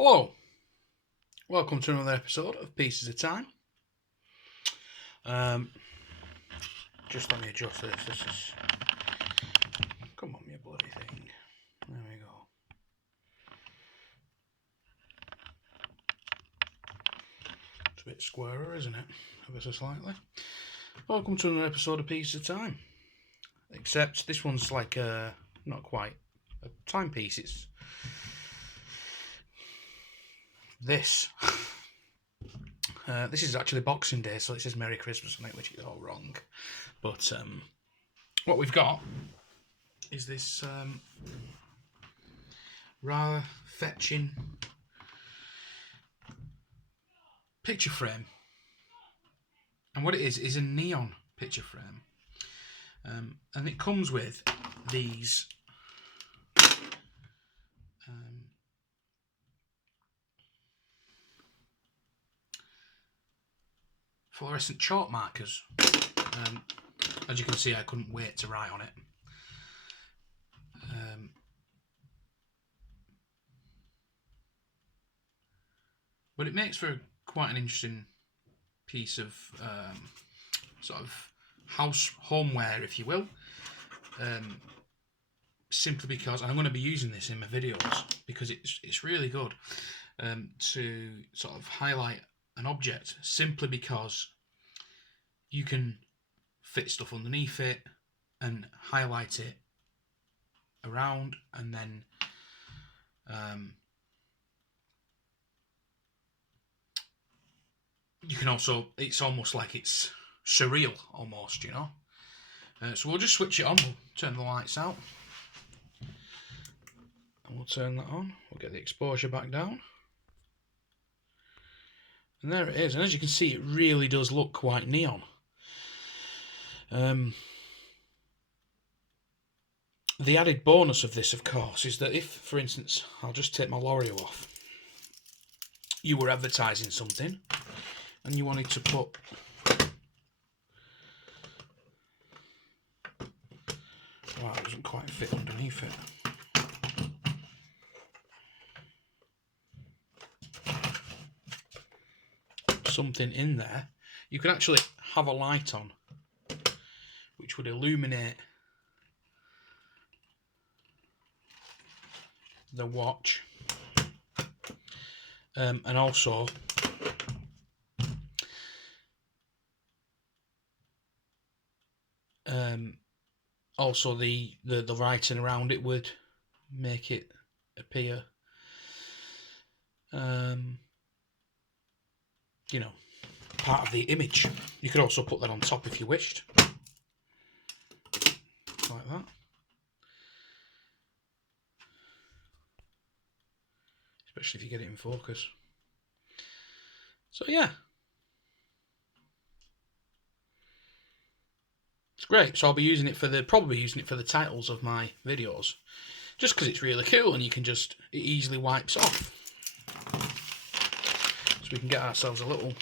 Hello, welcome to another episode of Pieces of Time. Just let me adjust this. Come on, you bloody thing. There we go. It's a bit squarer, isn't it? Ever so slightly. Welcome to another episode of Pieces of Time. Except this one's like not quite a timepiece. It's this. This is actually Boxing Day, so it says Merry Christmas on it, which is all wrong. But what we've got is this rather fetching picture frame. And what it is a neon picture frame. And it comes with these fluorescent chalk markers. As you can see, I couldn't wait to write on it. But it makes for quite an interesting piece of sort of homeware, if you will. Simply because, and I'm going to be using this in my videos because it's really good to sort of highlight an object, simply because you can fit stuff underneath it and highlight it around, and then you can also, it's almost like it's surreal almost, you know. So we'll just switch it on, we'll turn the lights out and we'll turn that on. We'll get the exposure back down. And there it is, and as you can see, it really does look quite neon. The added bonus of this, of course, is that if, for instance, I'll just take my L'Oreal off, you were advertising something and you wanted to put it doesn't quite fit underneath it. Something in there, you could actually have a light on which would illuminate the watch, and also the writing around it would make it appear you know, part of the image. You could also put that on top if you wished, like that. Especially if you get it in focus. So yeah, it's great. So I'll be using it for probably using it for the titles of my videos, just because it's really cool and it easily wipes off. So we can get ourselves a little.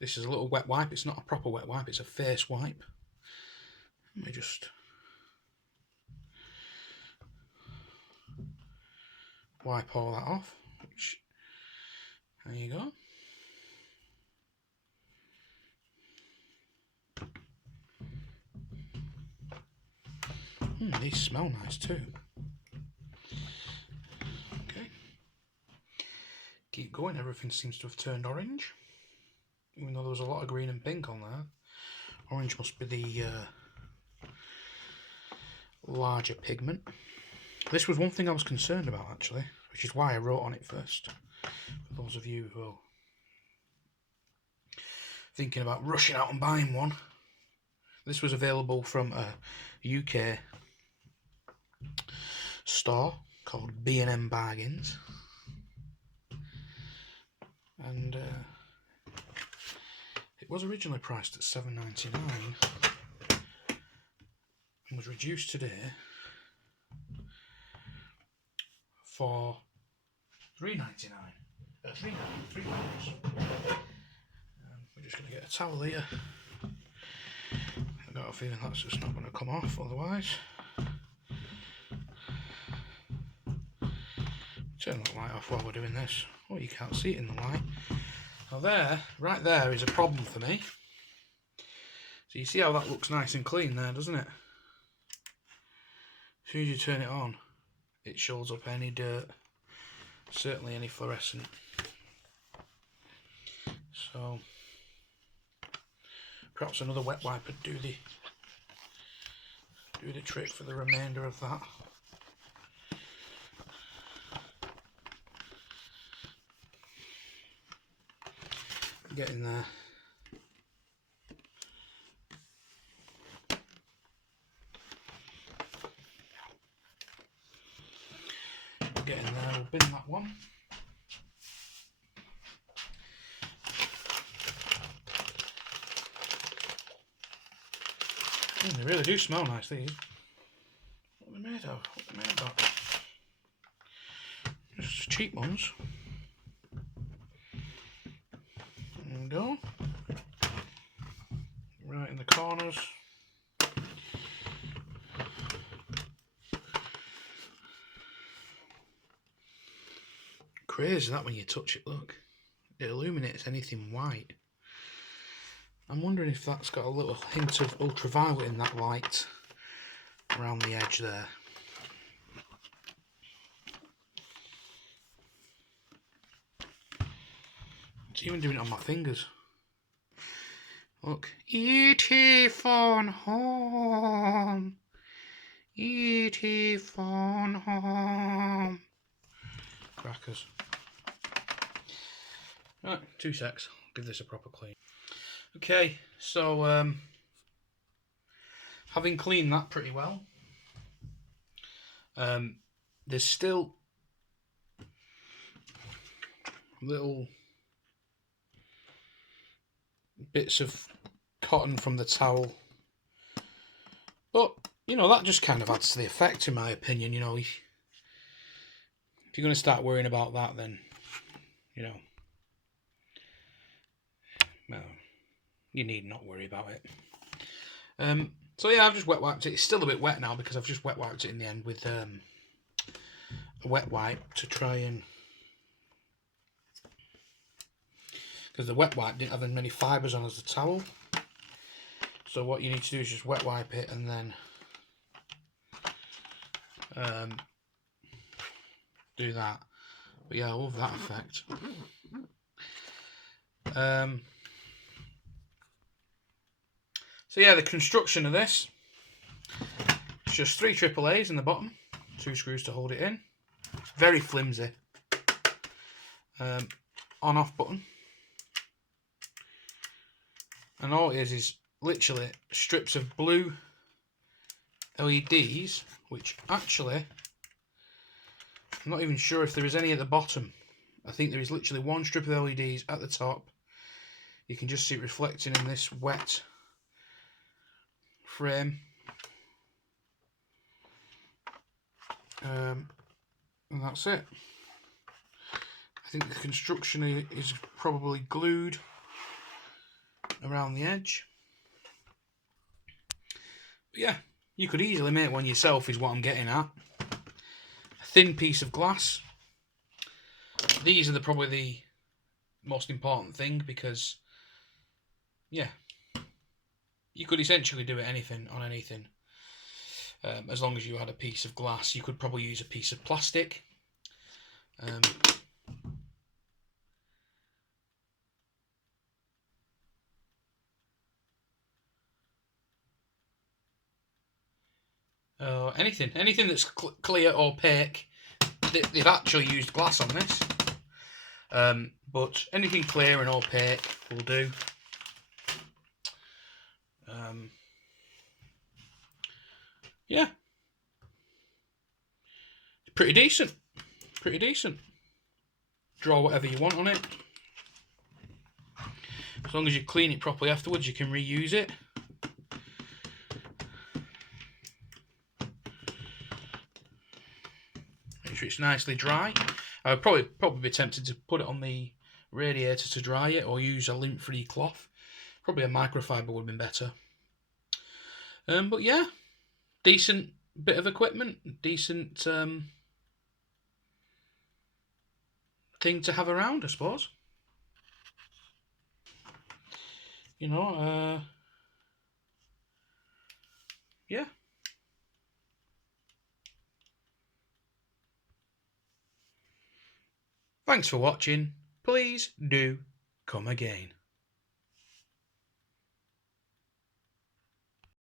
This is a little wet wipe. It's not a proper wet wipe. It's a face wipe. Let me just wipe all that off. There you go. These smell nice too. Okay. Keep going. Everything seems to have turned orange. Even though there was a lot of green and pink on there. Orange must be the larger pigment. This was one thing I was concerned about, actually, which is why I wrote on it first. For those of you who are thinking about rushing out and buying one, this was available from a UK store called B&M Bargains, and it was originally priced at £7.99 and was reduced today for £3.99. £3. We're just going to get a towel here. I've got a feeling that's just not going to come off otherwise. Turn that light off while we're doing this. Oh, you can't see it in the light. Now there, right there is a problem for me. So you see how that looks nice and clean there, doesn't it? As soon as you turn it on, it shows up any dirt, certainly any fluorescent. So perhaps another wet wipe would do the trick for the remainder of that. Getting there. Getting there, we'll bin that one. They really do smell nice, these. What are they made of? What are they made of? Just cheap ones. There we go. Right in the corners. Crazy that when you touch it, look. It illuminates anything white. I'm wondering if that's got a little hint of ultraviolet in that light around the edge there. It's even doing it on my fingers. Look. E.T. phone home. E.T. phone home. Crackers. Right, 2 secs. I'll give this a proper clean. Okay, so having cleaned that pretty well, there's still little bits of cotton from the towel, but you know, that just kind of adds to the effect, in my opinion. You know, if you're going to start worrying about that, then you know, well, you need not worry about it. So yeah, I've just wet wiped it. It's still a bit wet now because I've just wet wiped it in the end with a wet wipe to try and, because the wet wipe didn't have as many fibres on as the towel. So what you need to do is just wet wipe it and then do that. But yeah, all of that effect. So yeah, the construction of this, it's just 3 AAAs in the bottom, 2 screws to hold it in. Very flimsy. On-off button. And all it is literally strips of blue LEDs, which actually, I'm not even sure if there is any at the bottom. I think there is literally 1 strip of LEDs at the top. You can just see it reflecting in this wet frame. And that's it. I think the construction is probably glued around the edge. But yeah, you could easily make one yourself, is what I'm getting at. A thin piece of glass. These are probably the most important thing, because yeah, you could essentially do it on anything. As long as you had a piece of glass. You could probably use a piece of plastic. Anything that's clear or opaque. They've actually used glass on this. But anything clear and opaque will do. Yeah, pretty decent. Pretty decent. Draw whatever you want on it. As long as you clean it properly afterwards, you can reuse it. Make sure it's nicely dry. I would probably be tempted to put it on the radiator to dry it, or use a lint-free cloth. Probably a microfiber would have been better. But yeah, decent bit of equipment, decent thing to have around, I suppose. You know, yeah. Thanks for watching. Please do come again.